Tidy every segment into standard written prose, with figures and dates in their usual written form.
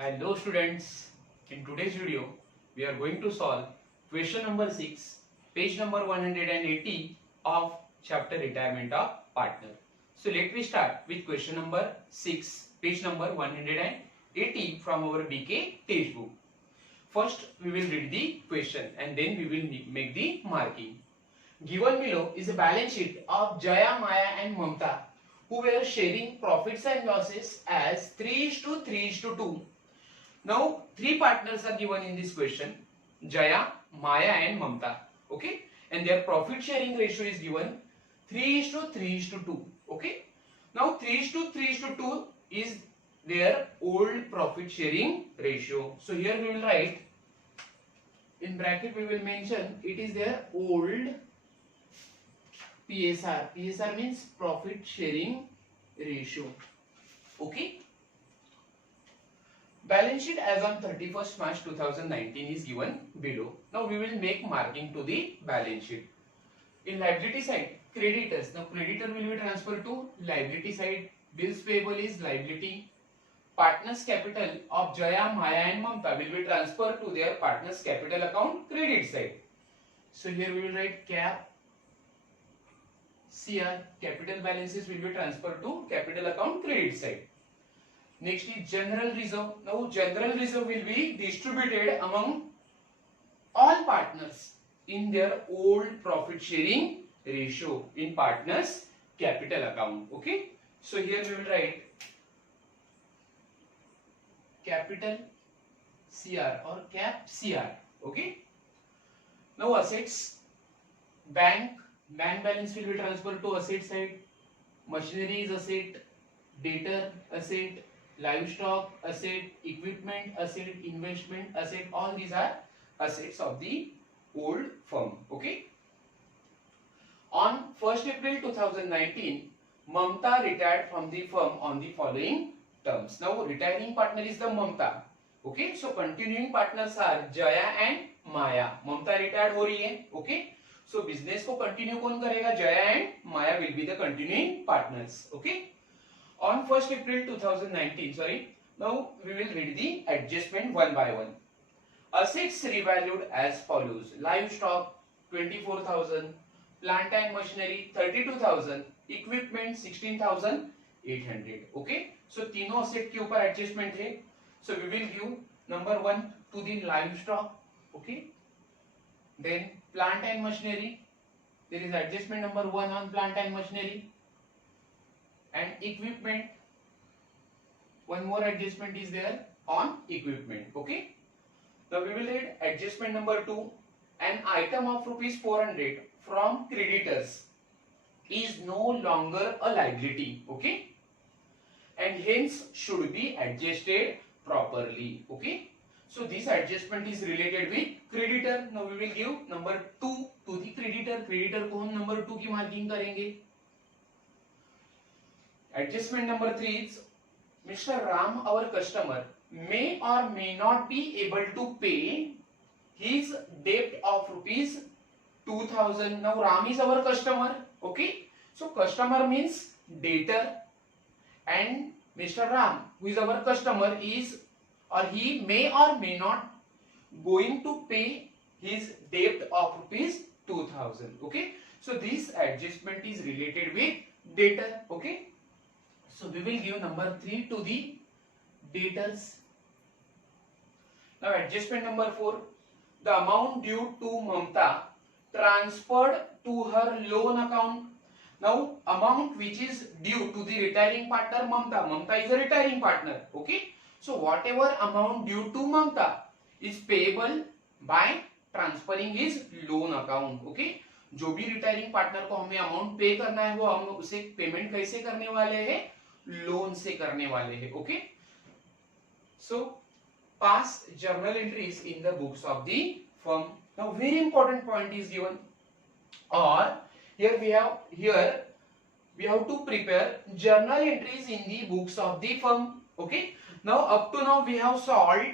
Hello students, in today's video we are going to solve question number 6, page number 180 of chapter retirement of partner. So let me start with question number 6, page number 180 from our BK textbook. First we will read the question and then we will make the marking. Given below is a balance sheet of Jaya, Maya and Mamta who were sharing profits and losses as 3:3:2. Now, three partners are given in this question, Jaya, Maya and Mamta. Okay. And their profit sharing ratio is given 3:3:2. Okay. Now, 3:3:2 is their old profit sharing ratio. So, here we will write, in bracket we will mention it is their old PSR. PSR means profit sharing ratio. Okay. Balance sheet as on 31st March 2019 is given below. Now we will make marking to the balance sheet. In liability side, creditors. Now creditor will be transferred to liability side. Bills payable is liability. Partners capital of Jaya, Maya and Mamta will be transferred to their partners capital account credit side. So here we will write cap CR. Capital balances will be transferred to capital account credit side. Next is general reserve. Now general reserve will be distributed among all partners in their old profit sharing ratio in partners capital account. Okay. So here we will write capital CR or cap CR. Okay. Now assets, bank balance will be transferred to asset side. Machinery is asset, debtor asset, livestock asset, equipment asset, investment asset, all these are assets of the old firm. Okay. On 1st April 2019, Mamta retired from the firm on the following terms. Now retiring partner is the Mamta. Okay. So continuing partners are Jaya and Maya. Mamta retired हो रही है. Okay. So business को continue कौन करेगा? Jaya and Maya will be the continuing partners. Okay. On 1st April 2019, now we will read the adjustment one by one. Assets revalued as follows. Livestock 24,000, plant and machinery 32,000, equipment 16,800. Okay. So तीनों asset के ऊपर adjustment है. So we will give number 1 to the livestock. Okay. Then plant and machinery. There is adjustment number 1 on plant and machinery. And equipment, one more adjustment is there on equipment. Okay. Now we will read adjustment number 2. An item of rupees 400 from creditors is no longer a liability. Okay. And hence should be adjusted properly. Okay. So this adjustment is related with creditor. Now we will give number 2 to the creditor. Creditor को हम number 2 की marking करेंगे. Adjustment number 3 is Mr. Ram, our customer, may or may not be able to pay his debt of rupees 2,000. Now Ram is our customer. Okay. So customer means debtor, and Mr. Ram, who is our customer, is or he may or may not going to pay his debt of rupees 2,000. Okay. So this adjustment is related with debtor. Okay. So we will give number 3 to the debtors. Now adjustment number 4. The amount due to Mamta transferred to her loan account. Now amount which is due to the retiring partner Mamta. Mamta is a retiring partner. Okay. So whatever amount due to Mamta is payable by transferring his loan account. Okay. जो भी retiring partner को हमें amount पे करना है वो हम उसे पेमेंट कैसे करने वाले हैं? लोन से करने वाले हैं. Okay. So past journal entries in the books of the firm. Now very important point is given, or here we have to prepare journal entries in the books of the firm. Okay. Now up to now we have solved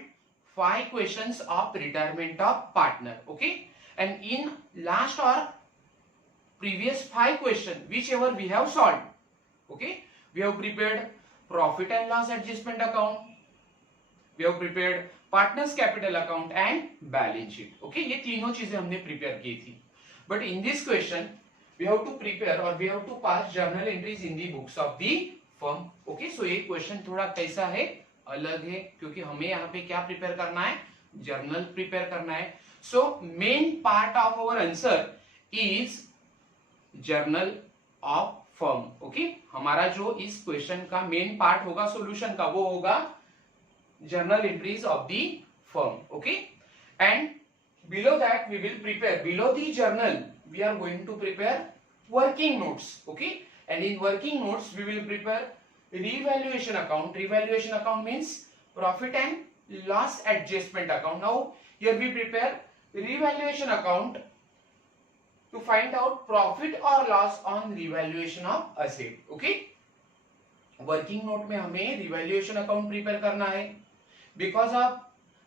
5 questions of retirement of partner. Okay. And in last or previous 5 questions, whichever we have solved, okay, we have prepared profit and loss adjustment account, we have prepared partners capital account and balance sheet. Okay, ये तीनों चीजें हमने prepare की थी. But in this question we have to prepare or we have to pass journal entries in the books of the firm. Okay, so ये question थोड़ा कैसा है, अलग है, क्योंकि हमें यहाँ पे क्या प्रिपेयर करना है, जर्नल प्रिपेयर करना है. So main part of our answer is journal of firm. Okay, हमारा जो इस क्वेश्चन का मेन पार्ट होगा सॉल्यूशन का, वो होगा journal entries of the firm. Okay, and below that we will prepare, below the journal we are going to prepare working notes. Okay, and in working notes we will prepare revaluation account. Revaluation account means profit and loss adjustment account. Now here we prepare revaluation account to find out profit or loss on revaluation of asset. Okay, working note में हमें revaluation account prepare करना है. because of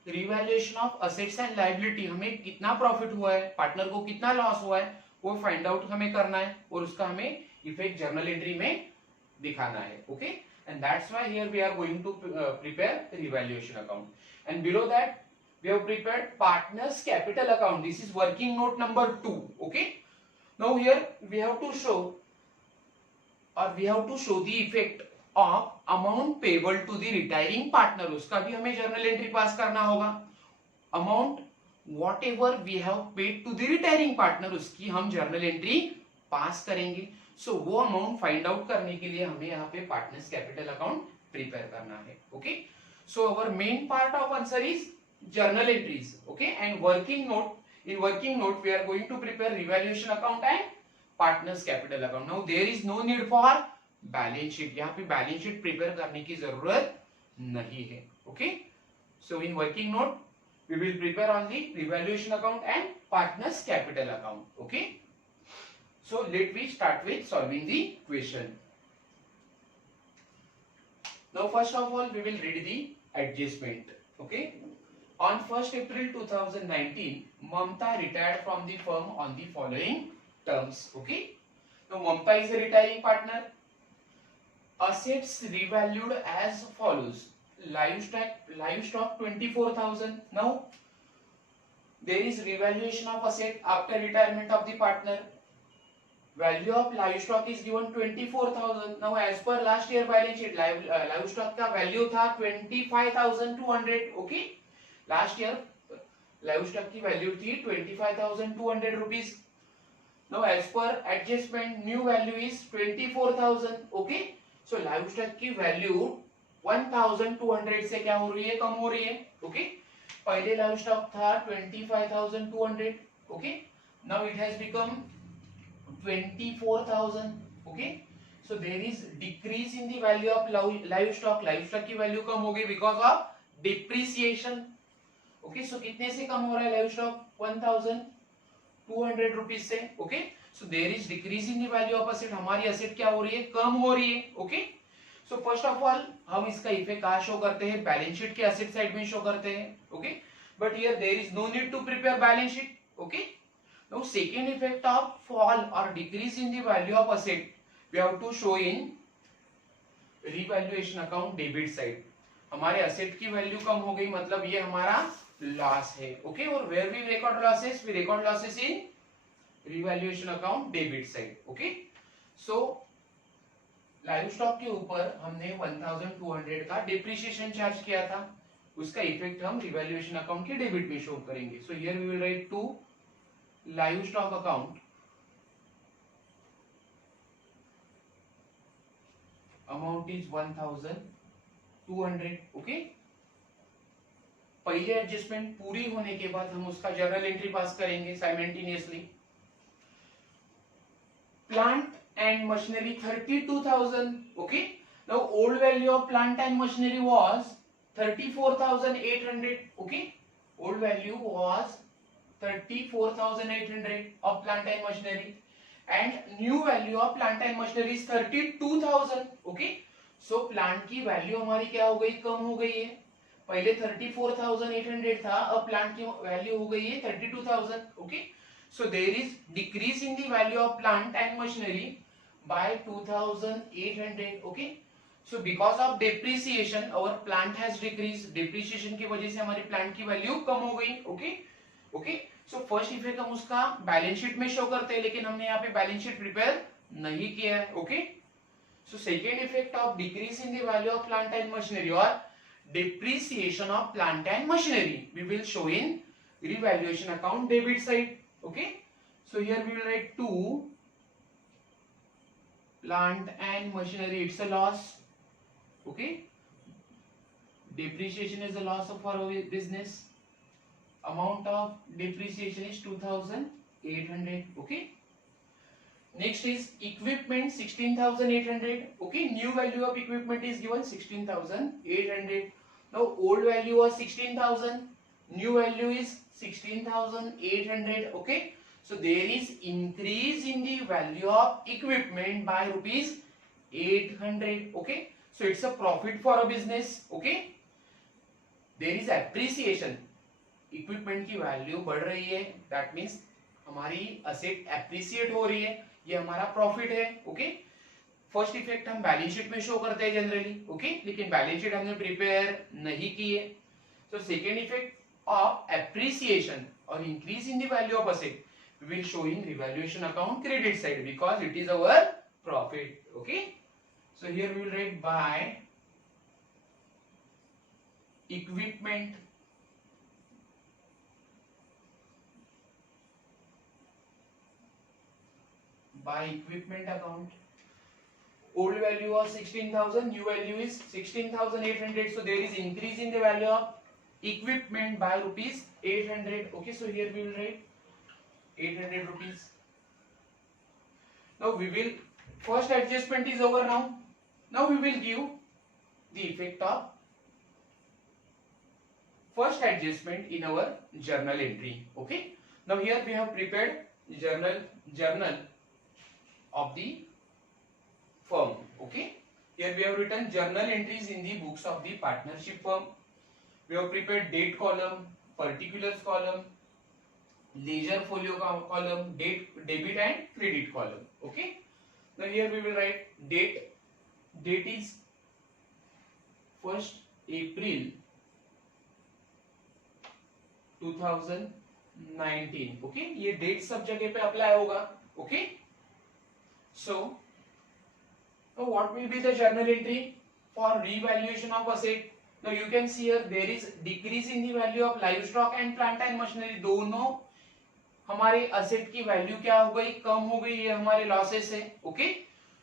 revaluation of assets and liability, हमें कितना profit हुआ है, partner को कितना लॉस हुआ है, वो फाइंड आउट हमें करना है और उसका हमें इफेक्ट जर्नल एंट्री में दिखाना है. Okay, and that's why here we are going to prepare revaluation account. And below that we have prepared partners capital account. This is working note number 2. Okay, now here we have to show the effect of amount payable to the retiring partner. उसका भी हमें journal entry pass करना होगा. Amount whatever we have paid to the retiring partner, उसकी हम journal entry पास करेंगे. सो वो amount find out करने के लिए हमें यहाँ पे पार्टनर्स कैपिटल अकाउंट प्रिपेयर करना है. Okay, so our main part of answer is journal entries. Okay, and working note, in working note we are going to prepare revaluation account and partners capital account. Now there is no need for balance sheet. यहाँ पे balance sheet prepare करने की जरूरत नहीं है. Okay, so in working note we will prepare only revaluation account and partners capital account. Okay, so let we start with solving the question. Now first of all we will read the adjustment. Okay, on 1st April 2019, Mamta retired from the firm on the following terms. Okay, now Mamta is a retiring partner. Assets revalued as follows: livestock 24,000. Now there is revaluation of asset after retirement of the partner. Value of livestock is given 24,000. Now as per last year balance sheet, livestock का value था 25,200. Okay, last year livestock की value थी 25,200 rupees. Now as per adjustment, new value is 24,000. Okay, so livestock की value 1200 से क्या हो रही है, कम हो रही है. ओके, पहले livestock था 25,200. Okay, now it has become 24,000. Okay, so there is decrease in the value of livestock. livestock की वैल्यू कम हो गई because of depreciation. Okay, so कितने से कम हो रहा है livestock? 1,200 रुपीज से. Okay, so there is decrease in the value of asset. हमारी asset क्या हो रही है, कम हो रही है. Okay, so first of all हम इसका इफेक्ट कहाँ शो करते हैं, बैलेंस शीट के asset साइड में शो करते हैं. Okay, but here there is no need to prepare balance sheet. Okay, now second effect of fall or decrease in the value of asset we have to show in revaluation account debit side. हमारे asset की value कम हो गई, मतलब ये हमारा loss है. Okay, और where we record losses, we record losses in revaluation account debit side. Okay, so livestock के ऊपर हमने 1200 का डेप्रिसिएशन चार्ज किया था, उसका इफेक्ट हम रिवैल्यूएशन अकाउंट के डेबिट में शो करेंगे. So here we will write to livestock account amount is 1200. Okay, पहले एडजस्टमेंट पूरी होने के बाद हम उसका जर्नल एंट्री पास करेंगे simultaneously. Plant and machinery 32,000. Okay, now old value of plant and machinery was 34,800. Okay, old value was 34,800 of plant and machinery, and new value of plant and machinery is 32,000. Okay, so plant की value हमारी क्या हो गई, कम हो गई है. पहले 34,800 था, अब plant की value हो गई है 32,000. Okay, so there is decrease in the value of plant and machinery by 2,800. Okay, so because of depreciation our plant has decrease, depreciation की वजह से हमारी प्लांट की वैल्यू कम हो गई. Okay okay. So first effect हम उसका बैलेंस शीट में शो करते हैं, लेकिन हमने यहाँ पे बैलेंस शीट प्रिपेयर नहीं किया है. Okay. So second effect of decrease in the value of plant and machinery और depreciation of plant and machinery we will show in revaluation account debit side. Okay, so here we will write 2 plant and machinery, it's a loss. Okay, depreciation is a loss of our business. Amount of depreciation is 2800. Okay, next is equipment 16800. Okay, new value of equipment is given 16800. Now old value was 16,000, new value is 16,800. Okay, so there is increase in the value of equipment by rupees 800. Okay, so it's a profit for a business. Okay, there is appreciation, equipment की value बढ़ रही है, that means हमारी asset appreciate हो रही है, ये हमारा profit है. Okay, फर्स्ट इफेक्ट हम बैलेंस शीट में शो करते हैं जनरली. ओके, लेकिन बैलेंस शीट हमने प्रिपेयर नहीं की है. So second effect of appreciation और increase in the value of asset we will show in revaluation account credit side because it is our profit. Okay, so here we will write by equipment account. Old value was 16,000, new value is 16,800. So there is increase in the value of equipment by rupees 800. Okay, so here we will write 800 rupees. Now we will, first adjustment is over now. Now we will give the effect of first adjustment in our journal entry. Okay, now here we have prepared journal of the firm. Okay, here we have written journal entries in the books of the partnership firm. We have prepared date column, particulars column, ledger folio column, debit and credit column. Okay, now here we will write date. Date is 1st April 2019. Okay, ये date सब जगह पे apply होगा. Okay, so what will be the journal entry for revaluation of asset? Now you can see here there is decrease in the value of livestock and plant and machinery. दोनों हमारे asset की value क्या हो गई, कम हो गई, ये हमारे losses है. Okay,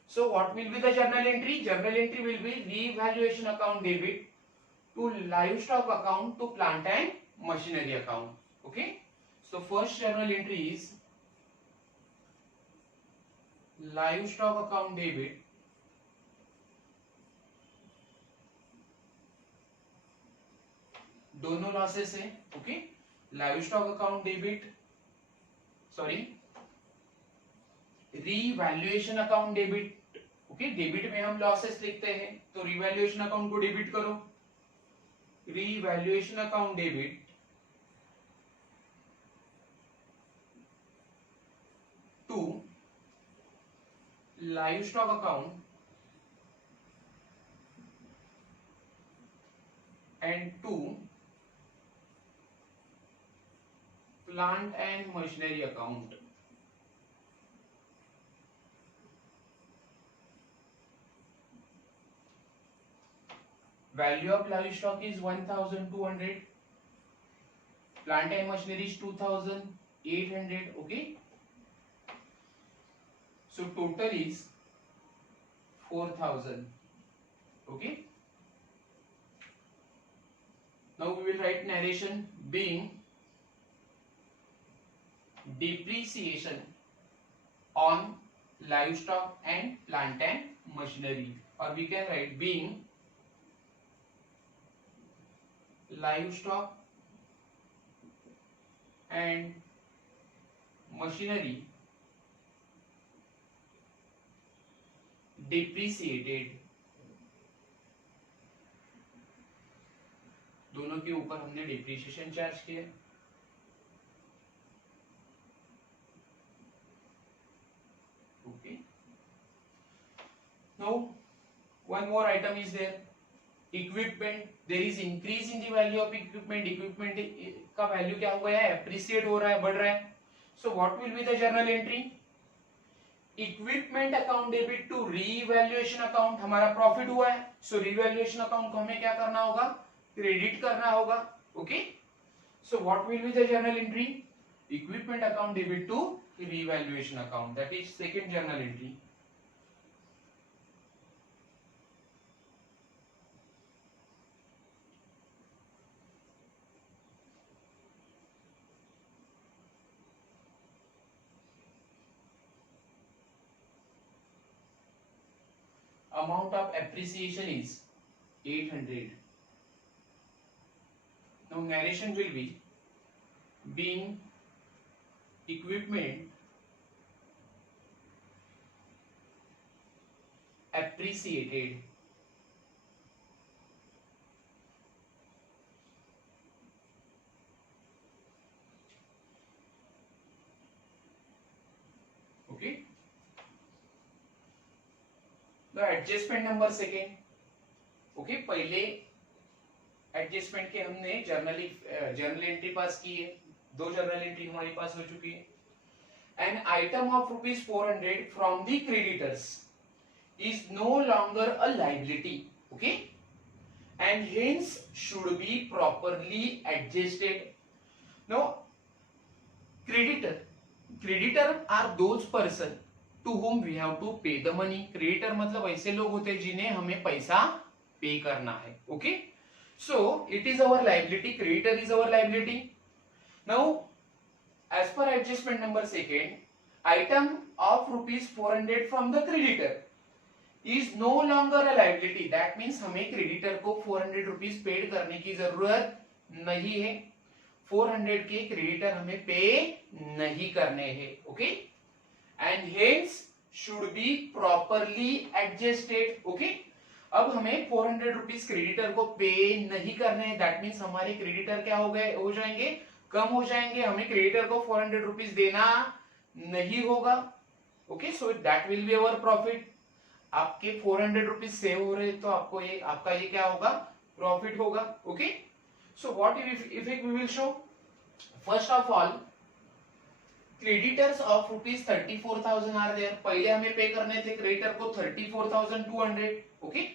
so what will be the journal entry? Journal entry will be revaluation account debit to livestock account to plant and machinery account. Okay, so first journal entry is livestock account debit दोनों losses है. Okay, livestock account debit, sorry revaluation account debit. Okay, debit में हम losses लिखते हैं तो revaluation account को debit करो. Revaluation account debit to livestock account and to plant and machinery account. Value of livestock is 1,200. Plant and machinery is 2,800. Okay. So total is 4,000. Okay. Now we will write narration being depreciation on livestock and plant and machinery, or we can write being livestock and machinery depreciated. दोनों के ऊपर हमने depreciation charge किया. Okay. Now one more item is there, equipment. There is increase in the value of equipment. Equipment का value क्या हो गया है, appreciate हो रहा है, बढ़ रहा है. So what will be the journal entry? Equipment account debit to revaluation account. हमारा profit हुआ है, so revaluation account को हमें क्या करना होगा, credit करना होगा. Okay, so what will be the journal entry? Equipment account debit to revaluation account. That is second journal entry. Amount of appreciation is 800. Now narration will be being equipment appreciated okay. The adjustment number second okay. पहले adjustment के हमने journal entry पास की है, दो journal entry हमारे पास हो चुकी है. An item of rupees 400 from the creditors is no longer a liability, okay, and hence should be properly adjusted. Now, creditor are those person to whom we have to pay the money. Creditor मतलब ऐसे लोग होते हैं जिन्हें हमें पैसा पे करना है. Okay, so it is our liability. Creditor is our liability. Now, as per adjustment number second, item of rupees 400 from the creditor is no longer a liability. That means हमें creditor को 400 rupees paid करने की जरूरत नहीं है. 400 के creditor हमें pay नहीं करने हैं. Okay, and hence should be properly adjusted. Okay, अब हमें 400 रुपीज क्रेडिटर को पे नहीं करने हैं. दैट मीन्स हमारे क्रेडिटर क्या हो जाएंगे, कम हो जाएंगे. हमें क्रेडिटर को 400 रुपीज देना नहीं होगा. Okay, so that will be our profit. आपके 400 रुपीज सेव हो रहे तो आपका ये क्या होगा, प्रॉफिट होगा. Okay, so what effect we will show. First of all, creditors of rupees 34,000 are there. पहले हमें पे करने थे क्रेडिटर को 34,200. ओके,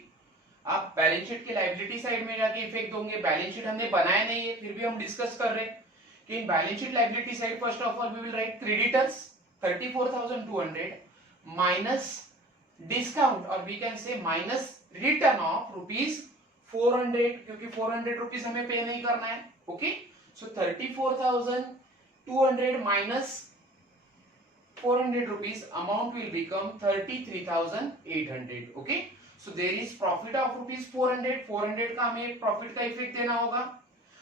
आप बैलेंस शीट के लायबिलिटी साइड में जाके इफेक्ट दोगे. बैलेंस शीट हमने बनाया नहीं है, फिर भी हम डिस्कस कर रहे हैं कि in balance sheet liability side first of all we will write creditors 34,200 minus discount और we can say minus return of rupees 400, क्योंकि 400 रुपीज हमें पे नहीं करना है. Okay, so 34,200 minus 400 rupees, amount will become 33,800. Okay, so there is profit of rupees 400. 400 का हमें profit का effect देना होगा.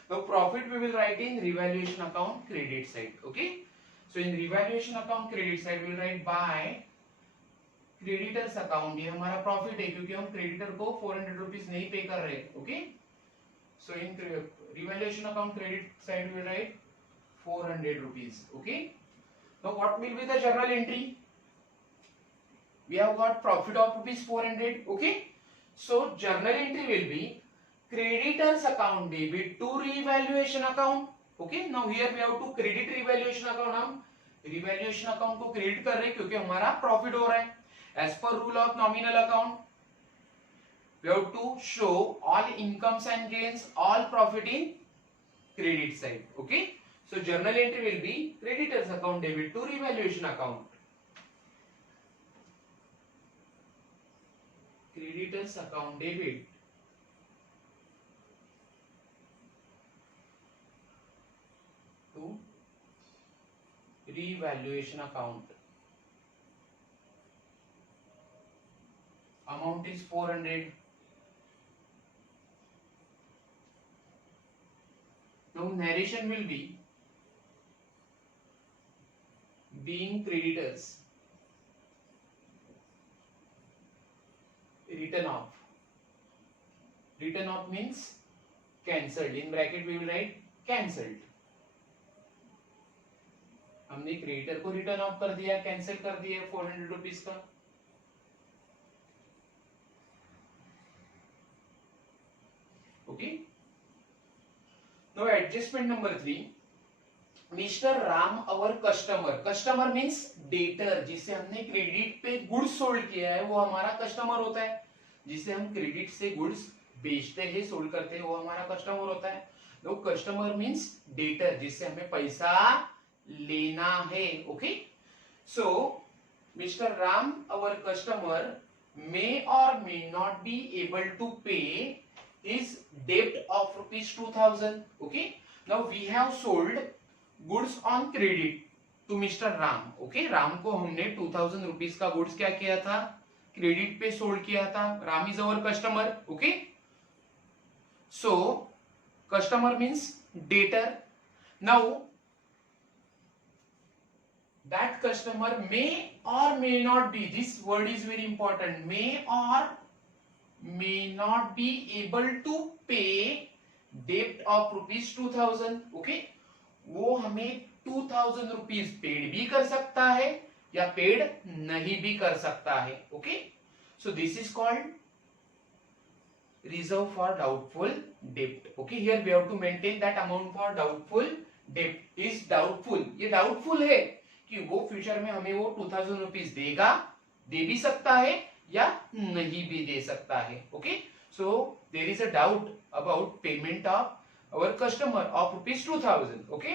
So profit we will write in revaluation account credit side. Okay, so in revaluation account credit side we will write by creditors account. ये हमारा profit है क्योंकि हम creditor को 400 rupees नहीं पे कर रहे. Okay, so in revaluation account credit side we will write 400 rupees. Okay. Now what will be the journal entry? We have got profit of rupees 400. Okay, so journal entry will be creditors account debit to revaluation account. Okay, now here we have to credit revaluation account. हम revaluation account को credit कर रहे हैं क्योंकि हमारा profit हो रहा है. As per rule of nominal account, we have to show all incomes and gains, all profit in credit side. Okay, so journal entry will be creditors account debit to revaluation account. Creditors account debit to revaluation account. Amount is 400. Now narration will be being creditors written off. Written off means cancelled. In bracket we will write cancelled. हमने creditor को return of कर दिया, cancel कर दिया 400 rupees का. Okay. Now adjustment number 3, mister Ram our customer. Customer means debtor, जिसे हमने credit पे गुड्स सोल्ड किया है वो हमारा कस्टमर होता है. जिसे हम क्रेडिट से गुड्स बेचते हैं, सोल्ड करते हैं, वो हमारा कस्टमर होता है. तो कस्टमर मीन्स डेटर, जिससे हमें पैसा लेना है. Okay. So mister Ram our customer may or may not be able to pay his debt of rupees 2000. Okay. Now we have sold goods on credit to Mr. Ram. Okay. Ram को हमने 2000 rupees का goods क्या किया था, credit पे sold किया था. Ram is our customer. Okay. So customer means debtor. Now that customer may or may not be, this word is very important, may or may not be able to pay debt of rupees 2000. okay. वो हमें 2000 rupees paid भी कर सकता है या paid नहीं भी कर सकता है. Okay. So this is called reserve for doubtful debt. okay. Here we have to maintain that amount for doubtful debt is doubtful. ये doubtful है कि वो फ्यूचर में हमें वो 2000 रुपीज देगा, दे भी सकता है या नहीं भी दे सकता है. Okay. So there is a doubt about payment of our customer of rupees 2000. Okay.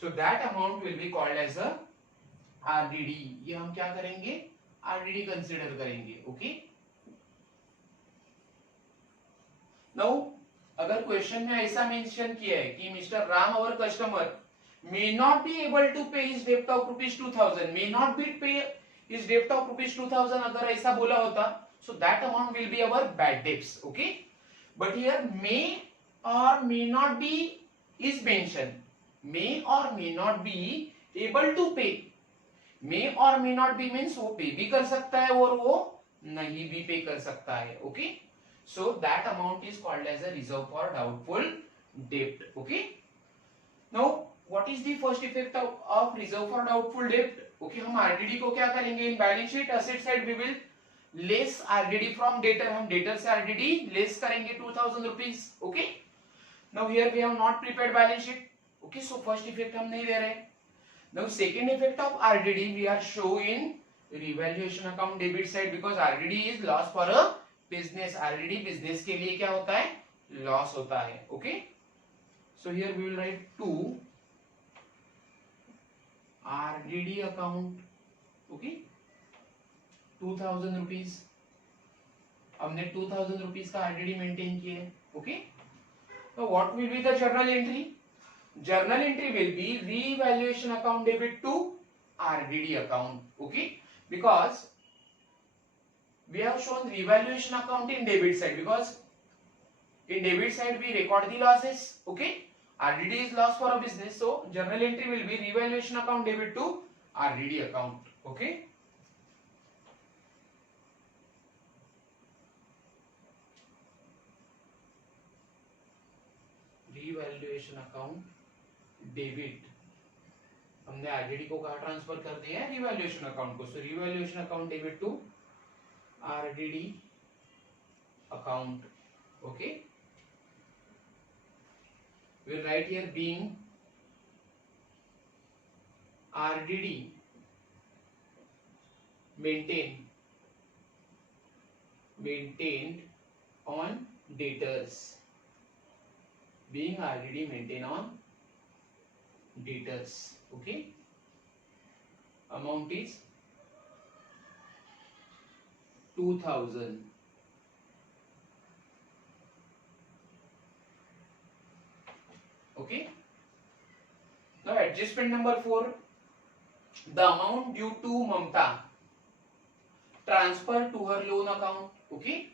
So that amount will be called as a RDD. ये हम क्या करेंगे, आरडीडी कंसिडर करेंगे. ओके. नाउ अगर क्वेश्चन में ऐसा मेंशन किया है कि mister Ram our customer may not be able to pay his debt of rupees 2000, may not be pay his debt of rupees 2000, अगर ऐसा बोला होता, so that amount will be our bad debts. okay. but here may or may not be is mentioned. may or may not be able to pay. may or may not be means वो पे भी कर सकता है और वो नहीं भी पे कर सकता है. okay. so that amount is called as a reserve for doubtful debt. okay. now what is the first effect of reserve for doubtful debt? okay. हम आरडीडी को क्या करेंगे, in balance sheet asset side we will less RDD from debtor. हम debtor से RDD less करेंगे 2000 rupees. Okay. Now here we have not prepared balance sheet. Okay. So first effect हम नहीं दे रहे. Now second effect of RDD we are show in revaluation account debit side because RDD is loss for a business. RDD business के लिए क्या होता है, loss होता है. Okay. So here we will write 2 RDD account. Okay. 2000 rupees, हमने 2000 rupees का RDD maintain किया है. ओके. तो what will be the journal entry? Journal entry will be revaluation account debit to RDD account. Okay. Because we have shown revaluation account in debit side because in debit side we record the losses. okay. RDD is loss for a business, so journal entry will be revaluation account debit to RDD account. okay. revaluation account debit, हमने RDD को कहाँ transfer कर दिया है, revaluation account को. So revaluation account debit to RDD account. okay. we'll write here being RDD maintained on debtors. being RDD maintained on debtors. okay. amount is 2000. okay. now adjustment number 4, the amount due to Mamta transfer to her loan account. okay.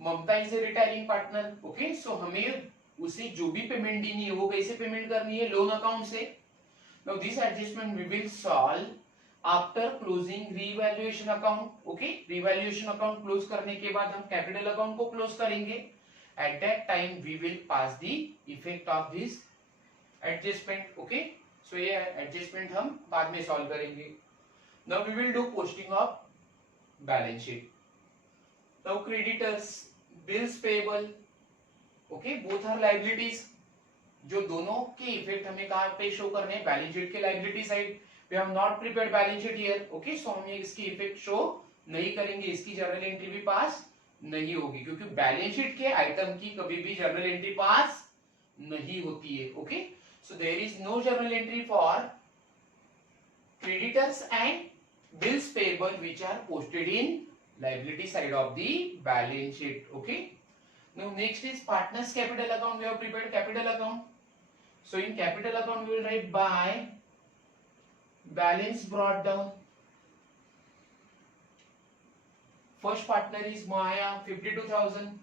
Mamta is a retiring partner. okay. so हमें उसे जो भी payment देनी है वो कैसे payment करनी है, लोन अकाउंट से. now this adjustment we will solve after closing revaluation account. okay. revaluation account close करने के बाद हम कैपिटल अकाउंट को क्लोज करेंगे. at that time we will pass the effect of this adjustment. okay. so ये adjustment हम बाद में solve करेंगे. now we will do posting of balance sheet. now creditors, bills payable, okay, both are liabilities. जो दोनों के effect हमें कहां पे शो करने हैं, बैलेंस शीट के liability side. We have not prepared balance sheet here, okay, so हम इसकी इफेक्ट शो नहीं करेंगे, इसकी जर्नल एंट्री भी पास नहीं होगी, क्योंकि बैलेंस शीट के आइटम की कभी भी जर्नल एंट्री पास नहीं होती है। Okay, so there is no journal entry for creditors and bills payable which are posted in liability side of the balance sheet. Okay, now next is partners capital account. We have prepared capital account. So in capital account we will write by balance brought down. First partner is Maya, 52,000.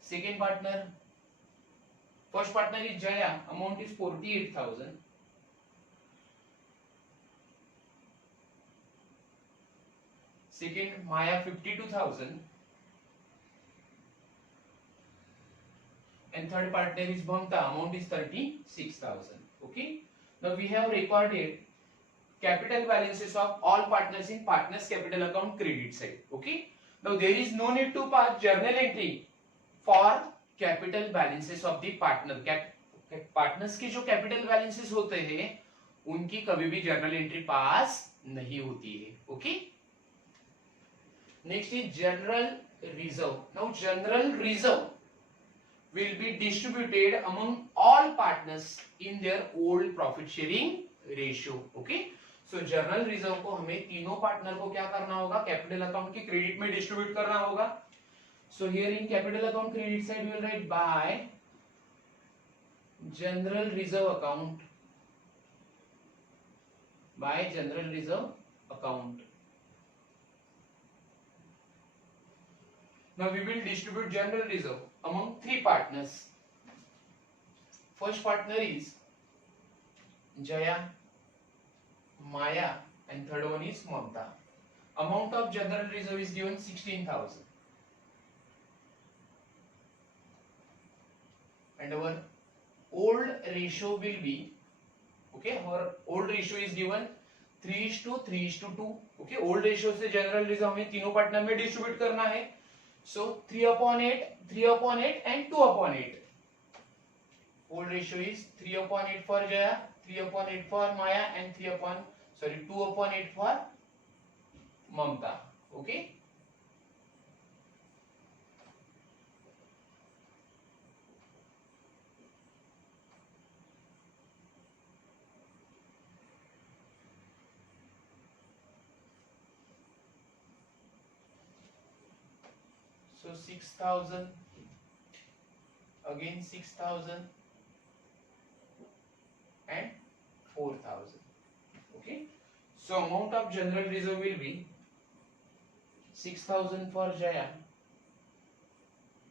Second partner, first partner is Jaya, amount is 48,000. Second, Maya, 52,000. And third partner is Mamta, amount is 36,000. Okay, now we have recorded capital balances of all partners in partners capital account credit side. Okay, now there is no need to pass journal entry for capital balances of the partner. Partners के जो capital balances होते हैं उनकी कभी भी journal entry पास नहीं होती है। Okay, next is general reserve. Now general reserve will be distributed among all partners in their old profit sharing ratio. Okay, so general reserve को हमें तीनों पार्टनर को क्या करना होगा, कैपिटल अकाउंट की क्रेडिट में डिस्ट्रीब्यूट करना होगा। So here in capital account credit side we will write by general reserve account, by general reserve account. Now we will distribute general reserve among three partners. First partner is Jaya, Maya, and third one is Mamta. Amount of general reserve is given 16,000. And our old ratio will be, okay, our old ratio is given 3:3:2. Okay, old ratio से general reserve हमें तीनों partner में distribute करना है। So 3/8, 3/8 and 2/8. Old ratio is 3/8 for Jaya, 3/8 for Maya, and 2/8 for Mamta. Okay. So 6,000, again 6,000 and 4,000. Okay, so amount of general reserve will be 6,000 for Jaya,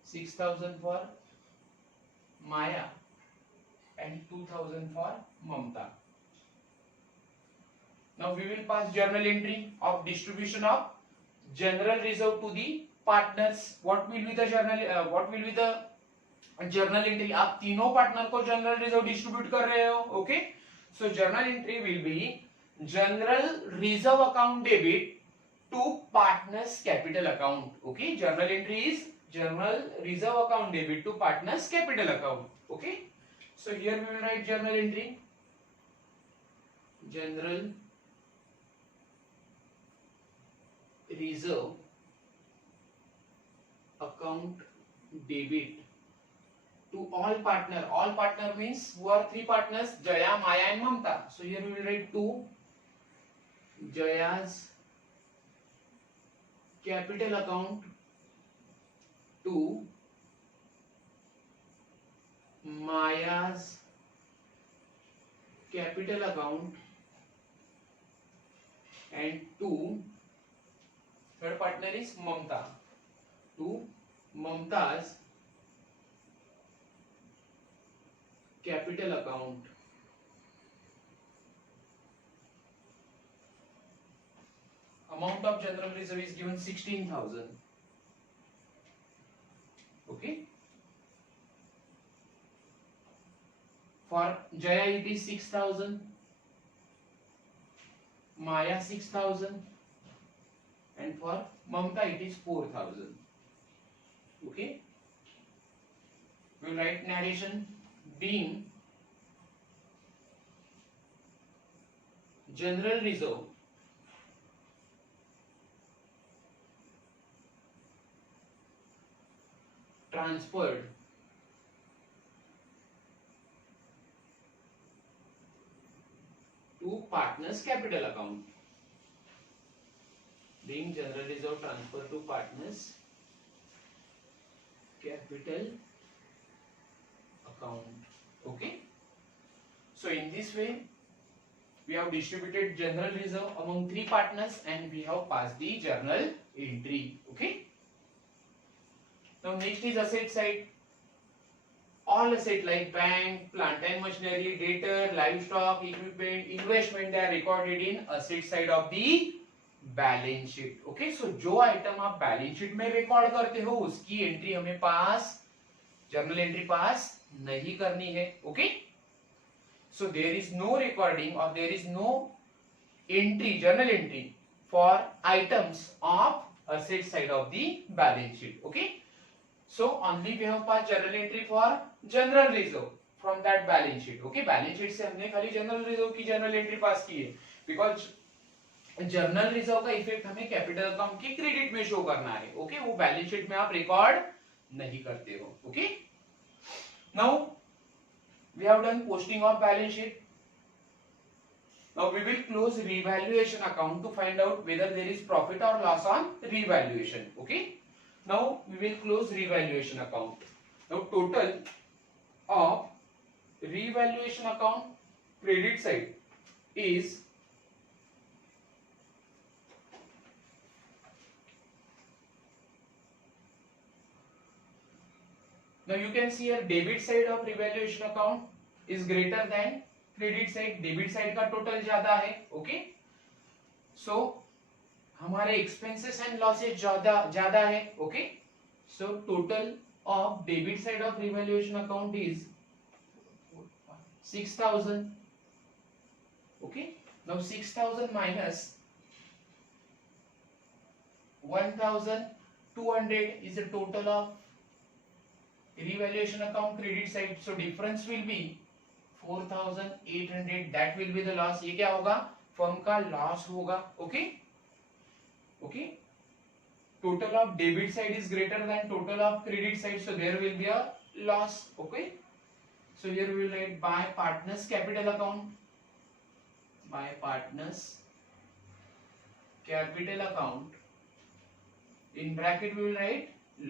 6,000 for Maya, and 2,000 for Mamta. Now we will pass journal entry of distribution of general reserve to the partners. What will be the journal entry? आप तीनों partner को general reserve distribute कर रहे हो। Okay, so journal entry will be general reserve account debit to partners capital account. Okay, journal entry is general reserve account debit to partners capital account. Okay, so here we will write journal entry, general reserve account debit to all partner means who are three partners, Jaya, Maya and Mamta. So here we will write to Jaya's capital account, to Maya's capital account, and to third partner is Mamta, to Mamta's capital account. Amount of general reserve is given 16,000. Okay, for Jaya it is 6,000, Maya 6,000, and for Mamta it is 4,000. Okay, we will write narration being general reserve transferred to partners capital account. Being general reserve transferred to partners capital account. Okay, so in this way we have distributed general reserve among three partners and we have passed the journal entry. Okay, now next is asset side. All asset like bank, plant and machinery, debtor, livestock, equipment, investment, they are recorded in asset side of the balance sheet. Okay, so जो item आप balance sheet में record करते हो उसकी entry हमें पास, journal entry पास नहीं करनी है. Okay, so there is no recording और there is no entry, journal entry for items of asset side of the balance sheet. Okay, so only we have passed journal entry for general reserve from that balance sheet. okay, balance sheet से हमने खाली general reserve की journal entry पास की है because journal reserve का effect हमें capital account के credit में शो करना है. ओके, वो बैलेंस शीट में आप रिकॉर्ड नहीं करते हो. Okay, now we have done posting of balance sheet. Now we will close revaluation account to find out whether there is profit और loss on revaluation. Okay, now we will close revaluation account. Now total of revaluation account credit side is now you can see here debit side of revaluation account is greater than credit side. debit side का total ज्यादा है. okay, so हमारे expenses and losses ज्यादा है. Okay, so total of debit side of revaluation account is 6000. Okay, now 6000 minus 1200 is the total of revaluation account credit side. so difference will be 4800. that will be the loss. ये क्या होगा, firm का loss होगा. Okay, okay, total of debit side is greater than total of credit side, so there will be a loss. okay, so here we will write by partners capital account, by partners capital account, in bracket we will write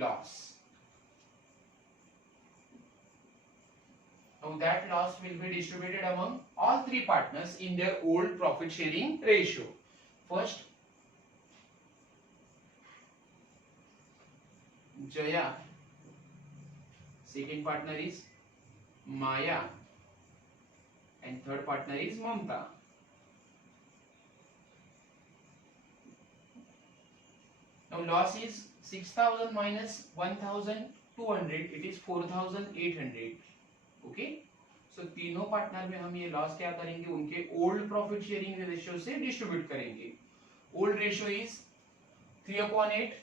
loss. now that loss will be distributed among all three partners in their old profit sharing ratio. first Jaya, second partner is Maya and third partner is Mamta. now loss is 6000 minus 1200, it is 4800. okay, so तीनों partner में हम ये loss क्या करेंगे, उनके old profit sharing ratio से distribute करेंगे. Old ratio is 3/8,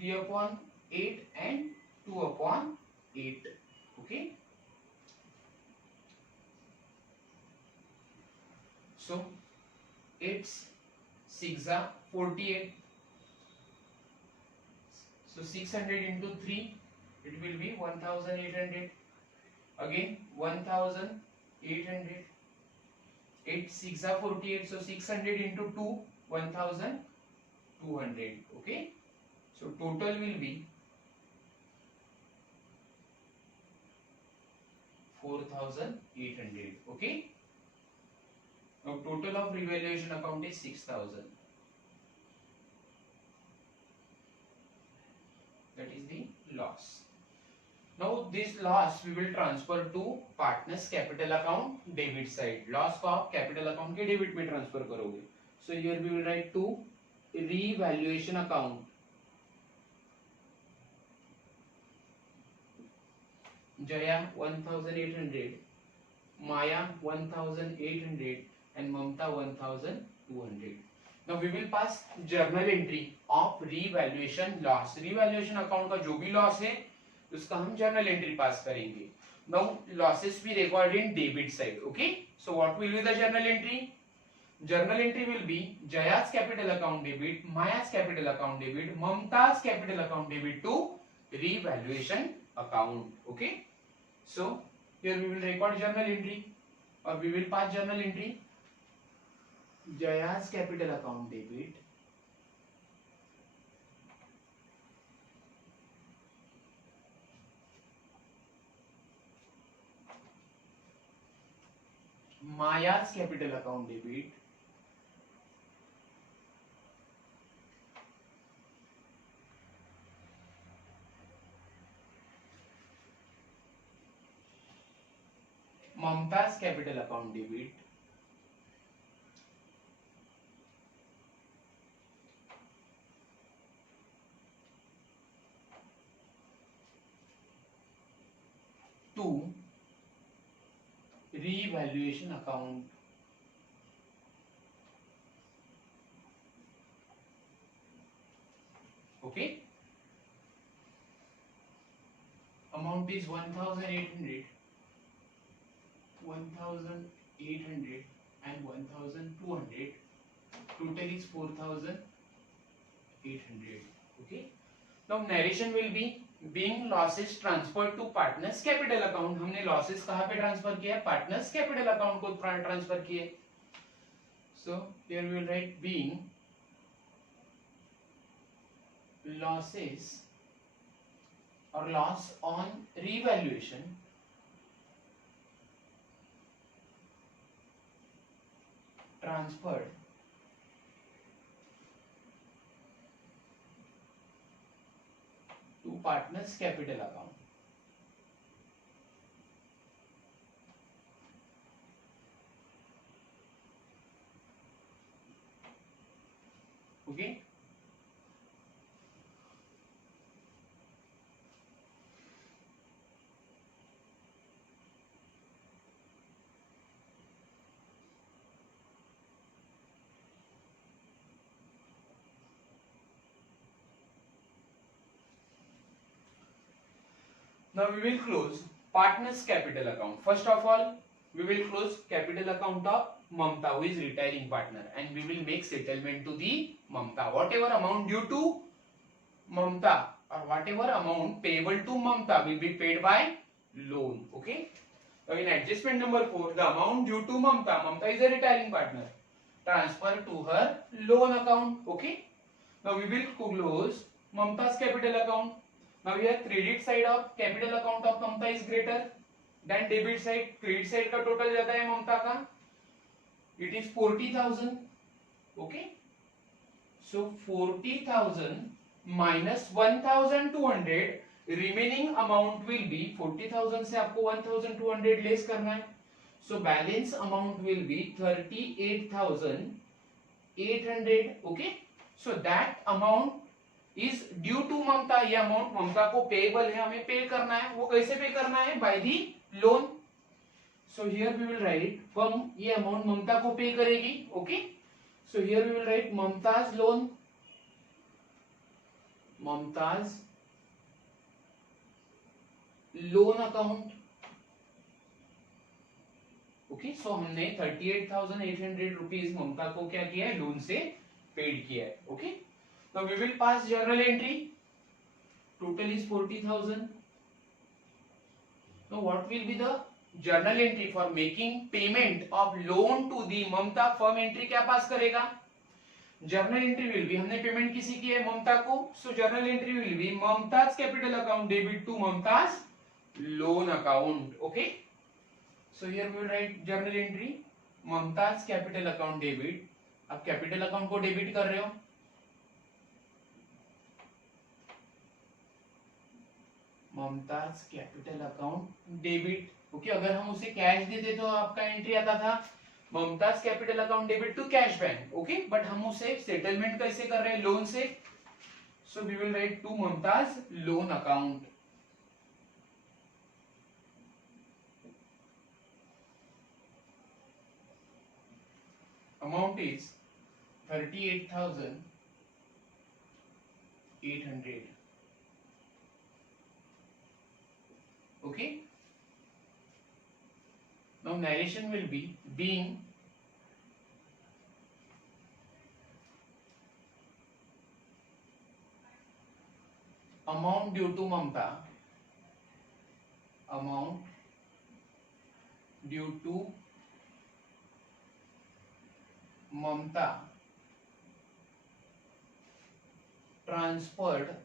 3/8 and 2/8. okay, so it's 6 are 48, so 600 into 3 it will be 1800. again 1800, 8 6 are 48, so 600 into 2 1200. okay, so total will be 4800. okay, now total of revaluation account is 6000. that is the loss. now this loss we will transfer to partners capital account debit side. loss को आप capital account के debit में transfer करोगे. so here we will write to revaluation account Jaya 1800, Maya 1800 and Mamta 1200. Now we will pass journal entry of revaluation loss. revaluation account का जो भी loss है उसका हम जर्नल एंट्री पास करेंगे. Now losses we record in debit side. Okay, so what will be the journal entry? Journal entry will be Jaya's capital account debit, Maya's capital account debit, Mamta's capital account debit to revaluation account. Okay, so here we will record journal entry or we will pass journal entry. Jaya's capital account debit, Maya's capital account debit, Mamta's capital account debit, to revaluation account. Okay, amount is 1800, 1800 and 1200. Total is 4800. Okay, now narration will be being losses transferred to partners capital account. हमने losses कहाँ पे transfer किया है? partners capital account को transfer किए. So here we will write being losses or loss on revaluation transferred to partners capital account. Okay, now we will close partners capital account. First of all, we will close capital account of Mamta, who is retiring partner, and we will make settlement to the Mamta. Whatever amount due to Mamta or whatever amount payable to Mamta will be paid by loan. Okay. Now in adjustment number 4, the amount due to Mamta, Mamta is a retiring partner, transfer to her loan account. Okay. Now we will close Mamta's capital account. Now here credit side of capital account of Mamta is greater than debit side. Credit side का total जाता है Mamta का, it is 40,000. Okay, so 40,000 minus 1,200, remaining amount will be 40,000 से आपको 1,200 less करना है. So balance amount will be 38,800. Okay, so that amount is due to Mamta. ये amount Mamta को payable है, हमें पे करना है. वो कैसे पे करना है? By the loan. So here we will write firm ये amount Mamta को पे करेगी. Okay, so here we will write Mamta's loan, Mamta's loan account. Okay, so हमने 38,800 रुपीज ममता को क्या किया है? लोन से पेड किया है. Okay, now we will pass journal entry. Total is 40,000. Now what will be the journal entry for making payment of loan to the Mamta? firm entry क्या पास करेगा? Journal entry will be, हमने payment किसी की है? ममता को. So journal entry will be Mamta's capital account debit to Mamta's loan account. Okay, so here we will write journal entry Mamta's capital account debit. आप capital account को debit कर रहे हो, Mamta's capital account debit. Okay, अगर हम उसे cash देते तो आपका एंट्री आता था Mamta's capital account debit to cash bank. Okay, but हम उसे सेटलमेंट कैसे कर रहे हैं? लोन से. So we will write to Mamta's loan account. Amount is 38,800. Okay. Now narration will be being amount due to Mamta, amount due to Mamta transferred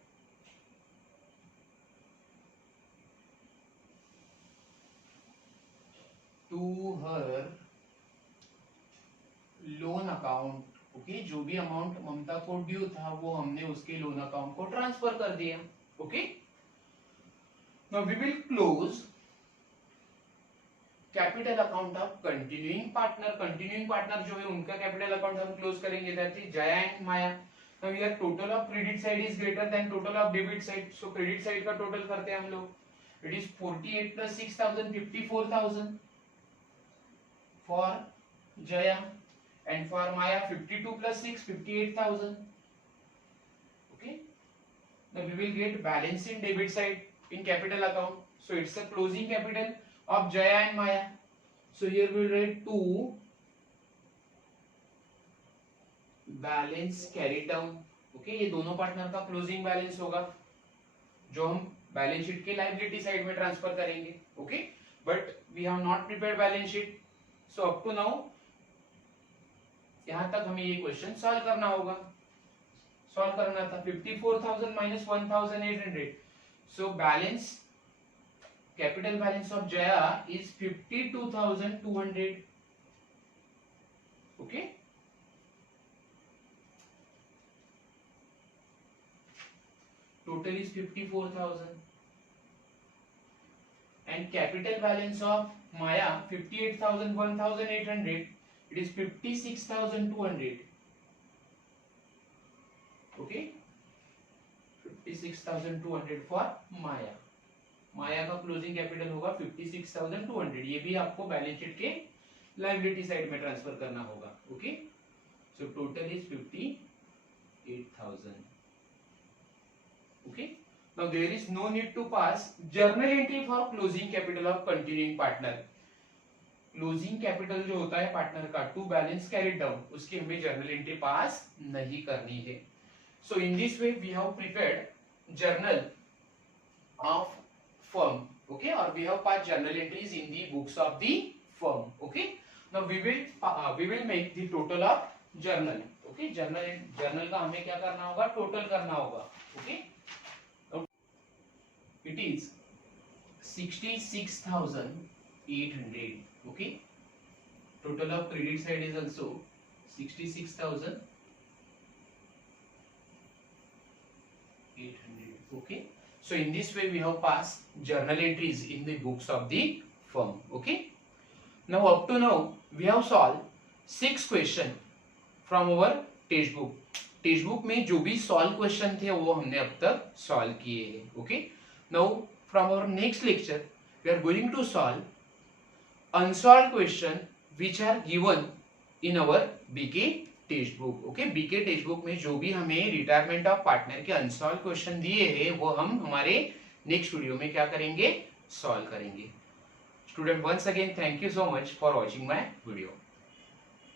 to her loan account. Okay, जो भी amount ममता को due था वो हमने उसके loan account को transfer कर दिया. Okay, now we will close capital account of continuing partner. Continuing partner जो है उनका कैपिटल अकाउंट हम क्लोज करेंगे, that is Jaya and Maya. Now here total of credit side is greater than total of debit side, so credit side का total करते हैं हम लोग. It is 48 plus 6,000 54,000 for Jaya. And for Maya, 52 plus 6, 58,000. Okay. Now we will get balance in debit side in capital account. So it's a closing capital of Jaya and Maya. So here we will write 2 balance carried down. Okay, ये दोनों partner का closing balance होगा जो हम balance sheet के liability side में transfer करेंगे. Okay, but we have not prepared balance sheet, so up to now यहां तक हमें ये क्वेश्चन सॉल्व करना होगा. सॉल्व करना था 54,000 minus 1,800. So balance, capital balance of Jaya is 52,200. Okay, total is 54,000 and capital balance of Maya 58,000 1,800. It is 56,200. Okay, 56,200 for Maya. Maya का closing capital होगा 56,200. ये भी आपको बैलेंस शीट के लायबिलिटी साइड में ट्रांसफर करना होगा. Okay, so total is 58,000. Okay, now there is no need to pass journal entry for closing capital of continuing partner. Closing capital जो होता है पार्टनर का टू बैलेंस कैरिड डाउन, उसकी हमें जर्नल एंट्री पास नहीं करनी है. So in this way we have prepared journal of firm. Okay, और we have pass journal entries in the books of the firm. Okay, now we will make the total of journal. Okay, journal का हमें क्या करना होगा, total करना होगा. Okay, it is 66,800. Okay, total of credit side is also 66,800. Okay, so in this way we have passed journal entries in the books of the firm. Okay, now up to now we have solved 6 question from our textbook. textbook में जो भी solve question थे वो हमने अब तक solve किए हैं. Okay, now from our next lecture we are going to solve unsolved question which are given in our BK textbook. Okay, BK textbook में जो भी हमें रिटायरमेंट ऑफ पार्टनर के अनसॉल्व क्वेश्चन दिए हैं वो हम हमारे नेक्स्ट वीडियो में क्या करेंगे, सॉल्व करेंगे. Student, once again thank you so much for watching my video.